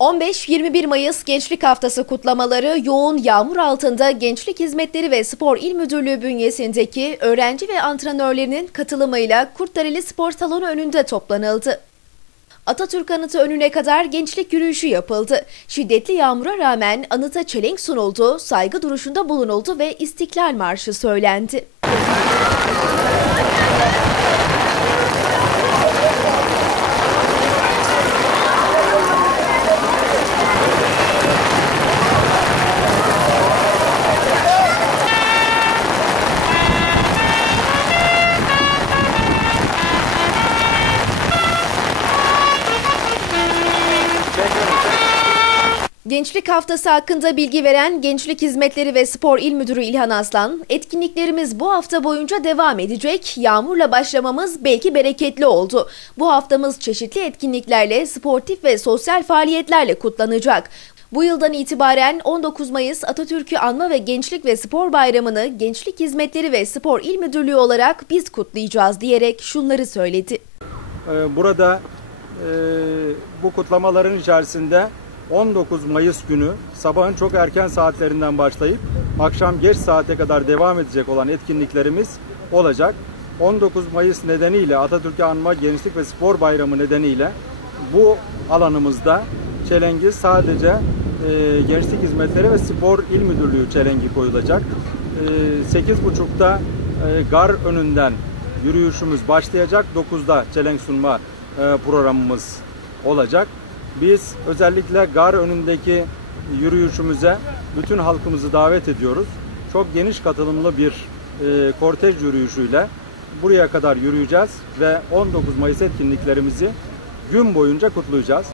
15-21 Mayıs Gençlik Haftası kutlamaları yoğun yağmur altında Gençlik Hizmetleri ve Spor İl Müdürlüğü bünyesindeki öğrenci ve antrenörlerinin katılımıyla Kurtlareli Spor Salonu önünde toplanıldı. Atatürk Anıtı önüne kadar gençlik yürüyüşü yapıldı. Şiddetli yağmura rağmen anıta çelenk sunuldu, saygı duruşunda bulunuldu ve İstiklal Marşı söylendi. Gençlik Haftası hakkında bilgi veren Gençlik Hizmetleri ve Spor İl Müdürü İlhan Aslan, etkinliklerimiz bu hafta boyunca devam edecek. Yağmurla başlamamız belki bereketli oldu. Bu haftamız çeşitli etkinliklerle, sportif ve sosyal faaliyetlerle kutlanacak. Bu yıldan itibaren 19 Mayıs Atatürk'ü Anma ve Gençlik ve Spor Bayramı'nı Gençlik Hizmetleri ve Spor İl Müdürlüğü olarak biz kutlayacağız diyerek şunları söyledi. Ee, Burada e, bu kutlamaların içerisinde 19 Mayıs günü sabahın çok erken saatlerinden başlayıp akşam geç saate kadar devam edecek olan etkinliklerimiz olacak. 19 Mayıs nedeniyle Atatürk'ü anma Gençlik ve Spor Bayramı nedeniyle bu alanımızda çelengi sadece e, Gençlik Hizmetleri ve Spor İl Müdürlüğü çelengi koyulacak. E, 8.30'da e, gar önünden yürüyüşümüz başlayacak. 9'da çelenk sunma e, programımız olacak. Biz özellikle gar önündeki yürüyüşümüze bütün halkımızı davet ediyoruz. Çok geniş katılımlı bir e, kortej yürüyüşüyle buraya kadar yürüyeceğiz ve 19 Mayıs etkinliklerimizi gün boyunca kutlayacağız.